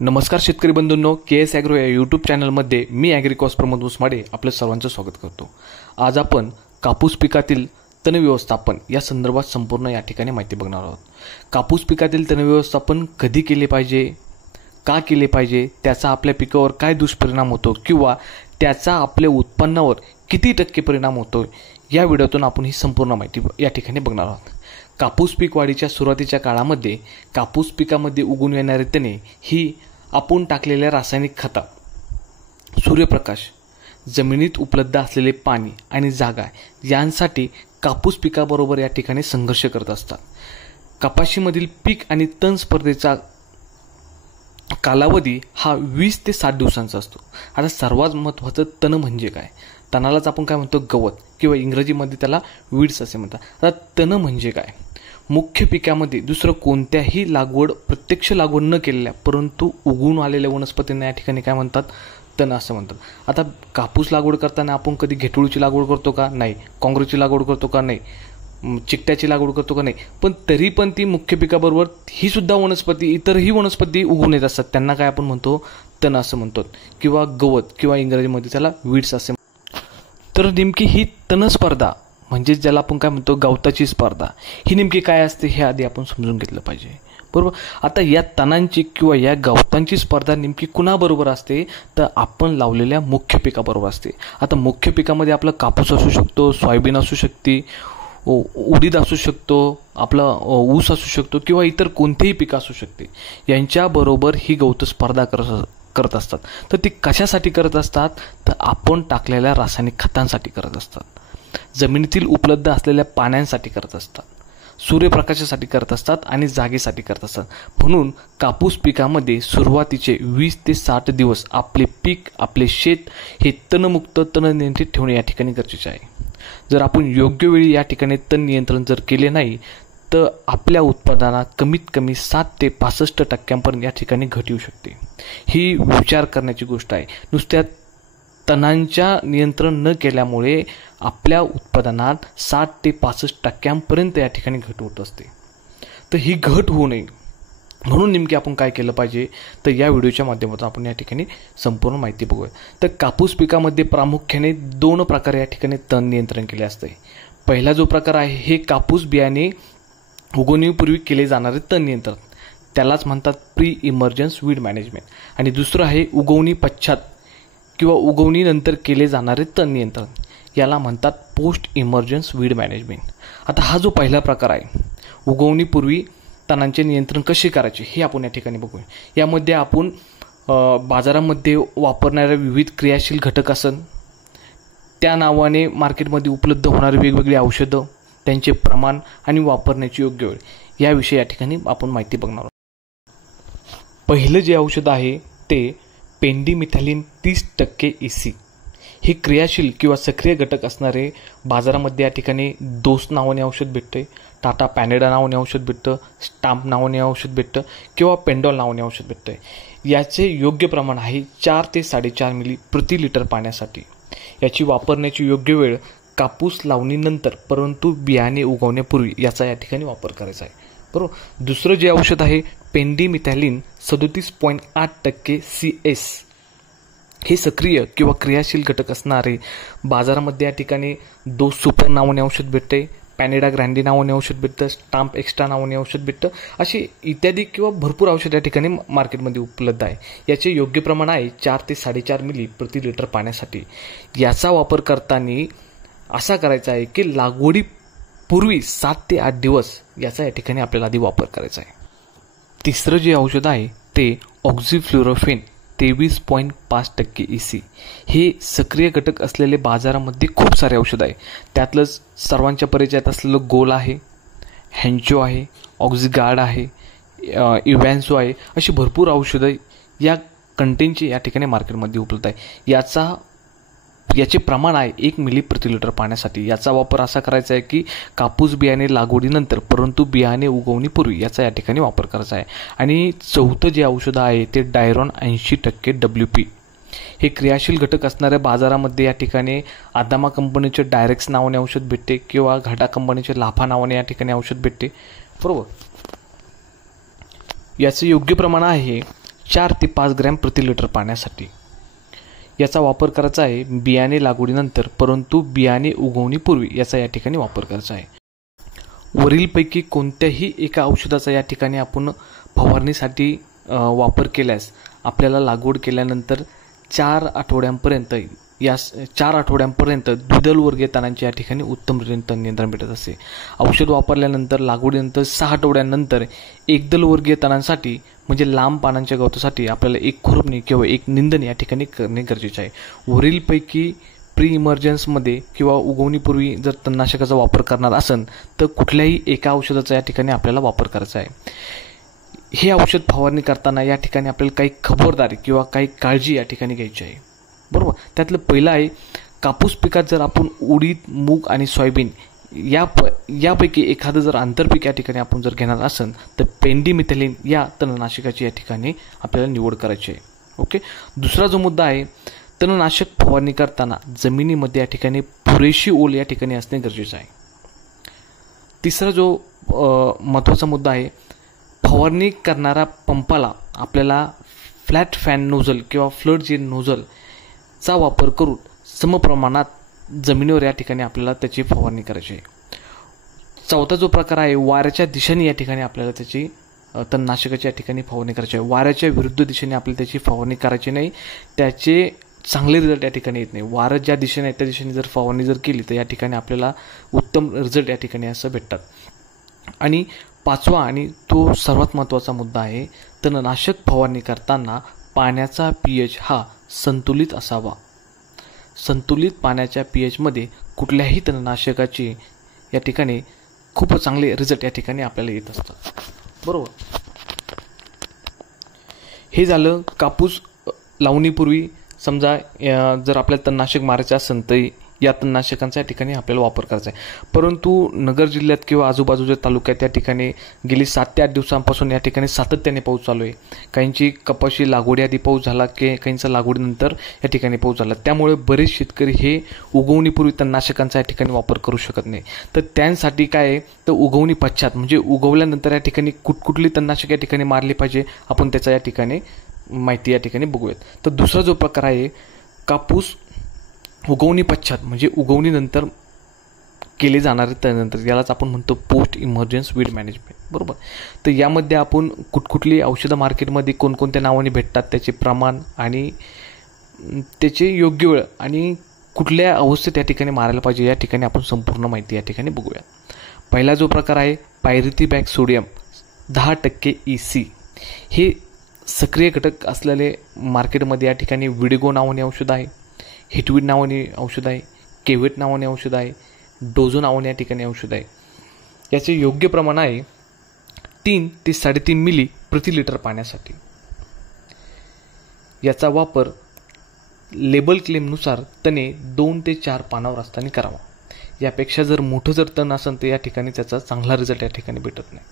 नमस्कार शेतकरी बंधूंनो, KS agro या यूट्यूब चॅनलमध्ये मी ॲग्रिकॉस प्रमोद उस्माडे आपल्या सर्वांचं स्वागत करतो। आज आपण कापूस पिकातील तण व्यवस्थापन या संदर्भात संपूर्ण या ठिकाणी माहिती बघणार आहोत। कापूस पिकातील तण व्यवस्थापन कधी केले पाहिजे, का केले पाहिजे, त्याचा आपल्या पिकावर काय दुष्परिणाम होतो किंवा त्याचा आपल्या उत्पन्नावर किती टक्के परिणाम होतो, या व्हिडिओतून आपण ही संपूर्ण माहिती या ठिकाणी बघणार आहोत। कापूस पीक वाढीच्या सुरुवातीच्या काळामध्ये कापूस पिकामध्ये उगवून येणारे तणे ही आपण टाकलेल्या रासायनिक खता, सूर्यप्रकाश, जमिनीत उपलब्ध असलेले पाणी आणि जागा यांसाठी कापूस पिकाबरोबर या ठिकाणी संघर्ष करत असतात। कपाशीमधील पीक आणि तण स्पर्धेचा कालावधी हा 20 ते 60 दिवसांचा असतो। आता सर्वात महत्त्वाचं तण म्हणजे काय? तणालाच आपण काय म्हणतो, गवत, किंवा इंग्रजीमध्ये त्याला वीड्स असे म्हणतात। आता तण म्हणजे काय? मुख्य पिकामध्ये दुसरं कोणत्याही प्रत्यक्ष लागवड न केलेल्या परंतु उगवून आलेल्या वनस्पतींना या ठिकाणी काय म्हणतात, तण असं म्हणतात। आता कापूस लागवड करताना आपण कधी घेटुळीची लागवड करतो का? नाही। काँग्रेसची लागवड करतो का? नाही। चिकट्याची लागवड करतो का? नाही। पण तरी पण ती मुख्य पिकाबरोबर ही सुद्धा वनस्पती, इतरही वनस्पती उगवून येत असतात, त्यांना काय आपण म्हणतो, तण असं म्हणतो, किंवा गवत, किंवा इंग्रजीमध्ये त्याला वीड्स असे। तर नेमकी ही तण स्पर्धा म्हणजे ज्याला आपण काय म्हणतो, गवताची स्पर्धा, ही नेमकी काय असते हे आधी आपण समजून घेतलं पाहिजे, बरोबर। आता या तणांची किंवा या गवतांची स्पर्धा नेमकी कुणाबरोबर असते, तर आपण लावलेल्या मुख्य पिकाबरोबर असते। आता मुख्य पिकामध्ये आपला कापूस असू शकतो, सोयाबीन असू शकते, उडीद असू शकतो, आपला ऊस असू शकतो, किंवा इतर कोणतेही पीक असू शकते। यांच्याबरोबर ही गवत स्पर्धा करत असतात। तर ती कशासाठी करत असतात, तर आपण टाकलेल्या रासायनिक खतांसाठी करत असतात, जमिनीतील उपलब्ध असलेल्या पाण्यासाठी करत असतात, सूर्यप्रकाशासाठी करत असतात आणि जागेसाठी करत असतात। म्हणून कापूस पिकामध्ये सुरुवातीचे 20 ते 60 दिवस आपले पीक, आपले शेत हे तणमुक्त, तण नियंत्रित ठेवणे या ठिकाणी गरजेचे आहे। जर आपण योग्य वेळी या ठिकाणी तण नियंत्रण जर केले नाही तर आपल्या उत्पादनात कमीत कमी 7 ते 65% या ठिकाणी घट येऊ शकते। ही विचार करण्याची गोष्ट आहे। नुसत्या तणांच्या नियंत्रण न केल्यामुळे आपल्या उत्पादनात 60 ते 65% या ठिकाणी घट होत असते। तर ही घट होऊ नये म्हणून नेमकी आपण काय केलं पाहिजे, तर या व्हिडिओच्या माध्यमातून आपण या ठिकाणी संपूर्ण माहिती बघूया। तर कापूस पिकामध्ये प्रामुख्याने 2 प्रकारे या ठिकाणी तण नियंत्रण केले असते। पहिला जो प्रकार आहे हे कापूस बियाणे उगवणीपूर्वी केले जाणारे तण नियंत्रण, त्यालाच म्हणतात प्री इमर्जन्स वीड मॅनेजमेंट, आणि दुसरं आहे उगवणी पश्चात किंवा उगवणीनंतर केले जाणारे तण नियंत्रण, याला म्हणतात पोस्ट इमर्जन्स वीड मॅनेजमेंट। आता हा जो पहिला प्रकार आहे, उगवणीपूर्वी तणांचे नियंत्रण कसे करायचे हे आपण या ठिकाणी बघूया। यामध्ये आपण बाजारामध्ये वापरणाऱ्या विविध क्रियाशील घटक असन, त्या नावाने मार्केटमध्ये उपलब्ध होणारी वेगवेगळी औषधं, त्यांचे प्रमाण आणि वापरण्याची योग्य वेळ, याविषयी या ठिकाणी आपण माहिती बघणार आहोत। पहिलं जे औषध आहे ते पेंडिमिथॅलिन 30% EC हे क्रियाशील किंवा सक्रिय घटक असणारे बाजारामध्ये या ठिकाणी डोस नावाने औषध भेटते, टाटा पॅनेडा नावाने औषध भेटतं, स्टाम्प नावाने औषध भेटतं, किंवा पेंडॉल नावाने औषध भेटतं। याचे योग्य प्रमाण आहे 4 ते 4.5 मिली प्रति लिटर पाण्यासाठी। याची वापरण्याची योग्य वेळ कापूस लावणीनंतर परंतु बियाणे उगवण्यापूर्वी याचा या ठिकाणी वापर करायचा आहे, बरोबर। दुसरं जे औषध आहे पेंडिमिथॅलिन 37.8% CS हे सक्रिय किंवा क्रियाशील घटक असणारे बाजारामध्ये या ठिकाणी डोस सुपर नावाने औषध भेटते, पॅनेडा ग्रँडी नावाने औषध भेटतं, स्टाम्प एक्स्ट्रा नावाने औषध भेटतं, अशी इत्यादी किंवा भरपूर औषध या ठिकाणी मार्केटमध्ये उपलब्ध आहे। याचे योग्य प्रमाण आहे 4 ते 4.5 मिली प्रति लिटर पाण्यासाठी। याचा वापर करताना असा करायचा आहे की लागवडीपूर्वी 7 ते 8 दिवस याचा या ठिकाणी आपल्याला आधी वापर करायचा आहे। तिसरं जे औषध आहे ते ऑक्झिफ्लोरोफेन 23.5% EC हे सक्रिय घटक असलेले बाजारामध्ये खूप सारे औषध आहे। त्यातलंच सर्वांच्या परिचयात असलेलं गोल आहे, हॅन्चो आहे, ऑक्झिगार्ड आहे, इव्हॅन्सो आहे, अशी भरपूर औषधं या कंटेनची या ठिकाणी मार्केटमध्ये उपलब्ध आहे। याचे प्रमाण आहे 1 मिली प्रति लिटर पाण्यासाठी। याचा वापर असा करायचा आहे की कापूस बियाणे लागवडीनंतर परंतु बियाणे उगवणीपूर्वी याचा या ठिकाणी वापर करायचा आहे। आणि चौथं जे औषध आहे ते डायरॉन 80% WP हे क्रियाशील घटक असणाऱ्या बाजारामध्ये या ठिकाणी आदामा कंपनीचे डायरेक्स नावाने औषध भेटते, किंवा घाटा कंपनीचे लाफा नावाने या ठिकाणी औषध भेटते, बरोबर। याचे योग्य प्रमाण आहे 4 ते 5 ग्रॅम प्रति लिटर पाण्यासाठी. याचा वापर करायचा आहे बियाणे लागवडीनंतर, परंतु बियाणे उगवणीपूर्वी याचा या ठिकाणी वापर करायचा आहे. वरीलपैकी कोणत्याही एका औषधाचा या ठिकाणी आपण फवारणीसाठी वापर केल्यास आपल्याला लागवड केल्यानंतर 4 आठवड्यांपर्यंत द्विदल वर्गीय तणांचे या ठिकाणी उत्तम तण नियंत्रण भेटत असते. औषध वापरल्यानंतर लागवडीनंतर 6 आठवड्यांनंतर एकदल वर्गीय तणांसाठी म्हणजे लांब पानांच्या गवतासाठी आपल्याला एक खुरपणी किंवा एक निंदण या ठिकाणी करणे गरजेचे आहे. वरीलपैकी प्री इमर्जन्समध्ये किंवा उगवणीपूर्वी जर तणनाशकाचा वापर करणार असेल तर कुठल्याही एका औषधाचा या ठिकाणी आपल्याला वापर करायचा आहे. हे औषध फवारणी करताना या ठिकाणी आपल्याला काही खबरदारी किंवा काही काळजी या ठिकाणी घ्यायची आहे. बरोबर. त्यातलं पहिलं आहे, कापूस पिकात जर आपण उडीद, मूग आणि सोयाबीन यापैकी एखादं जर आंतरपीक या ठिकाणी आपण जर घेणार असेल तर पेंडिमिथालिन या तणनाशकाची या ठिकाणी आपल्याला निवड करायची आहे. ओके. दुसरा जो मुद्दा आहे, तणनाशक फवारणी करताना जमिनीमध्ये या ठिकाणी पुरेशी ओल या ठिकाणी असणे गरजेचं आहे. तिसरा जो महत्त्वाचा मुद्दा आहे, फवारणी करणारा पंपाला आपल्याला फ्लॅट फॅन नोझल किंवा फ्लड जेन नोझलचा वापर करून समप्रमाणात जमिनीवर या ठिकाणी आपल्याला त्याची फवारणी करायची आहे. चौथा जो प्रकार आहे, वाऱ्याच्या दिशेने या ठिकाणी आपल्याला त्याची तणनाशकाची या ठिकाणी फवारणी करायची आहे. वाऱ्याच्या विरुद्ध दिशेने आपल्याला त्याची फवारणी करायची नाही, त्याचे चांगले रिझल्ट या ठिकाणी येत नाही. वारं ज्या दिशेने आहे त्या दिशेने जर फवारणी जर केली तर या ठिकाणी आपल्याला उत्तम रिझल्ट या ठिकाणी असं भेटतात. आणि पाचवा आणि तो सर्वात महत्त्वाचा मुद्दा आहे, तणनाशक फवारणी करताना पाण्याचा pH हा संतुलित असावा. संतुलित पाण्याच्या pHमध्ये कुठल्याही तणनाशकाची या ठिकाणी खूप चांगले रिझल्ट या ठिकाणी आपल्याला येत असतात. बरोबर. हे झालं कापूस लावणीपूर्वी. समजा जर आपल्याला तणनाशक मारायचं असेल तर या तणनाशकांचा या ठिकाणी आपल्याला वापर करायचा आहे. परंतु नगर जिल्ह्यात किंवा आजूबाजूच्या तालुक्यात या ठिकाणी गेली 7 ते 8 दिवसांपासून या ठिकाणी सातत्याने पाऊस चालू आहे. काहींची कपाशी लागवडीआधी पाऊस झाला, काहींचा लागवडीनंतर या ठिकाणी पाऊस झाला. त्यामुळे बरेच शेतकरी हे उगवणीपूर्वी तणनाशकांचा या ठिकाणी वापर करू शकत नाही. तर त्यांसाठी काय आहे, तर उगवणी पश्चात म्हणजे उगवल्यानंतर या ठिकाणी कुठली तणनाशक या ठिकाणी मारली पाहिजे आपण त्याचा या ठिकाणी माहिती या ठिकाणी बघूयात. तर दुसरा जो प्रकार आहे, कापूस उगवणी पश्चात म्हणजे उगवणीनंतर केले जाणारे तणनियंत्रण, यालाच आपण म्हणतो पोस्ट इमर्जन्स वीड मॅनेजमेंट. बरोबर. तर यामध्ये आपण कुठली औषधं मार्केटमध्ये कोणकोणत्या नावाने भेटतात, त्याचे प्रमाण आणि त्याचे योग्य वेळ आणि कुठल्या अवस्थेत या ठिकाणी मारायला पाहिजे या ठिकाणी आपण संपूर्ण माहिती या ठिकाणी बघूया. पहिला जो प्रकार आहे, पायरिथ्रिबॅक सोडियम 10% EC. हे सक्रिय घटक असलेले मार्केटमध्ये या ठिकाणी विडिगो नावाने औषध आहे, हिटवीड नावाने औषध आहे, केवेट नावाने औषध आहे, डोझो नावाने या ठिकाणी औषध आहे. याचे योग्य प्रमाण आहे 3 ते 3.5 मिली प्रति लिटर पाण्यासाठी. याचा वापर लेबल क्लेमनुसार तणे 2 ते 4 पानावर असताना करावा. यापेक्षा जर मोठं जर तण असेल तर या ठिकाणी त्याचा चांगला रिझल्ट या ठिकाणी भेटत नाही.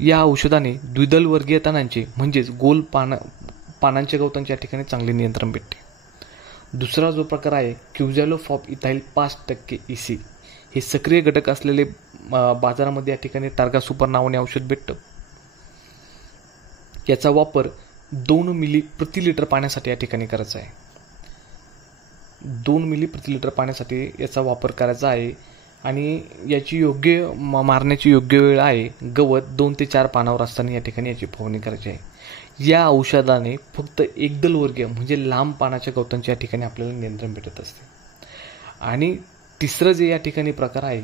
या औषधाने द्विदल वर्गीय तणांचे म्हणजेच गोल पानांच्या गवतांच्या या ठिकाणी चांगले नियंत्रण भेटते. दुसरा जो प्रकार आहे, क्युझॅलोफॉप इथाइल 5% EC. हे सक्रिय घटक असलेले बाजारामध्ये या ठिकाणी टार्गा सुपर नावाने औषध भेटतं. याचा वापर 2 मिली प्रति लिटर पाण्यासाठी या ठिकाणी करायचा आहे. 2 मिली प्रति लिटर पाण्यासाठी याचा वापर करायचा आहे. आणि याची मारण्याची योग्य वेळ आहे, गवत 2 ते 4 पानावर असताना या ठिकाणी याची फवारणी करायची आहे. या औषधाने फक्त एकदल वर्गीय म्हणजे लांब पानाच्या गवतांच्या या ठिकाणी आपल्याला नियंत्रण भेटत असते. आणि तिसरं जे या ठिकाणी प्रकार आहे,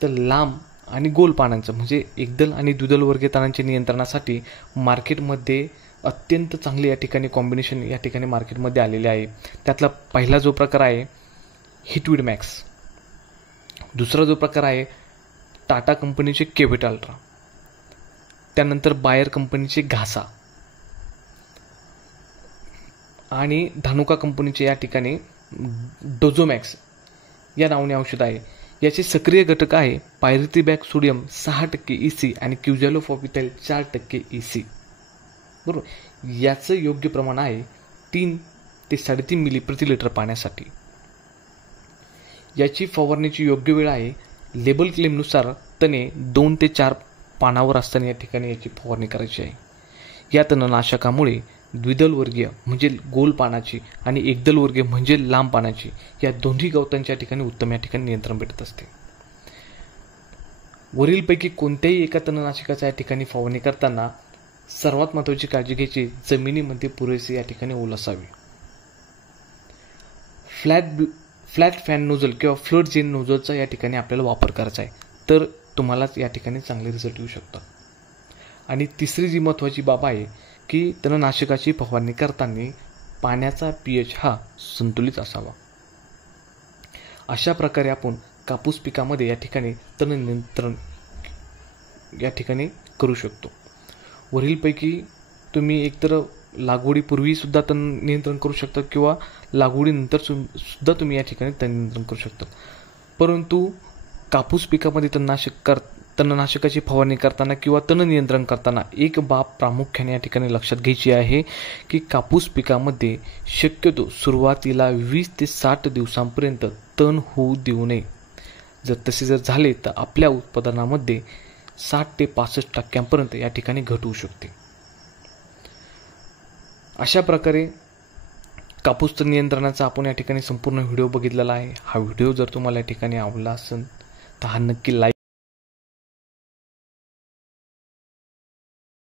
तर लांब आणि गोल पानांचं म्हणजे एकदल आणि द्विदल वर्गीय तणांच्या नियंत्रणासाठी मार्केटमध्ये अत्यंत चांगले या ठिकाणी कॉम्बिनेशन या ठिकाणी मार्केटमध्ये आलेले आहे. त्यातला पहिला जो प्रकार आहे, हिटवीड मॅक्स. दुसरा जो प्रकार आहे, टाटा कंपनीचे केवेट अल्ट्रा. त्यानंतर बायर कंपनीचे घासा आणि धानुका कंपनीचे या ठिकाणी डोझोमॅक्स या नावाने औषध आहे. याचे सक्रिय घटक आहे पायरिथ्रिबॅक सोडियम 6% EC आणि क्युझॅलोफॉप इथाइल 4% EC. बरोबर. याचं योग्य प्रमाण आहे 3 ते 3.5 मिली प्रति लिटर पाण्यासाठी. याची फवारणीची योग्य वेळ आहे, लेबल क्लेमनुसार तणे 2 ते 4 पानावर असताना या ठिकाणी याची फवारणी करायची आहे. या तणनाशकामुळे द्विदल वर्गीय म्हणजे गोल पानाची आणि एकदल वर्गीय म्हणजे लांब पानाची या दोन्ही गवतांच्या ठिकाणी उत्तम या ठिकाणी नियंत्रण भेटत असते. वरीलपैकी कोणत्याही एका तणनाशकाच्या या ठिकाणी फवारणी करताना सर्वात महत्त्वाची काळजी घ्यायची, जमिनीमध्ये पुरेसे या ठिकाणी ओल असावे. फ्लॅट फॅन नोझल किंवा फ्लोट जेन नोझलचा या ठिकाणी आपल्याला वापर करायचा आहे, तर तुम्हालाच या ठिकाणी चांगले रिझल्ट येऊ शकतात. आणि तिसरी जी महत्त्वाची बाब आहे की तणनाशकाची फवारणी करताना पाण्याचा pH हा संतुलित असावा. अशा प्रकारे आपण कापूस पिकामध्ये या ठिकाणी तण नियंत्रण या ठिकाणी करू शकतो. वरीलपैकी तुम्ही एकतर लागवडीपूर्वी सुद्धा तण नियंत्रण करू शकता किंवा लागवडीनंतर सुद्धा तुम्ही या ठिकाणी तण नियंत्रण करू शकता. परंतु कापूस पिकामध्ये तणनाशकाची फवारणी करताना किंवा तण नियंत्रण करताना एक बाब प्रामुख्याने या ठिकाणी लक्षात घ्यायची आहे की कापूस पिकामध्ये शक्यतो सुरुवातीला 20 ते 60 दिवसांपर्यंत तण होऊ देऊ नये. जर तसे जर झाले तर आपल्या उत्पादनामध्ये 60 ते 65% या ठिकाणी घट होऊ शकते. अशा प्रकारे कापूस तण नियंत्रणाचा आपण या ठिकाणी संपूर्ण व्हिडिओ बघितलेला आहे. हा व्हिडिओ जर तुम्हाला या ठिकाणी आवडला असेल तर हा नक्की लाईक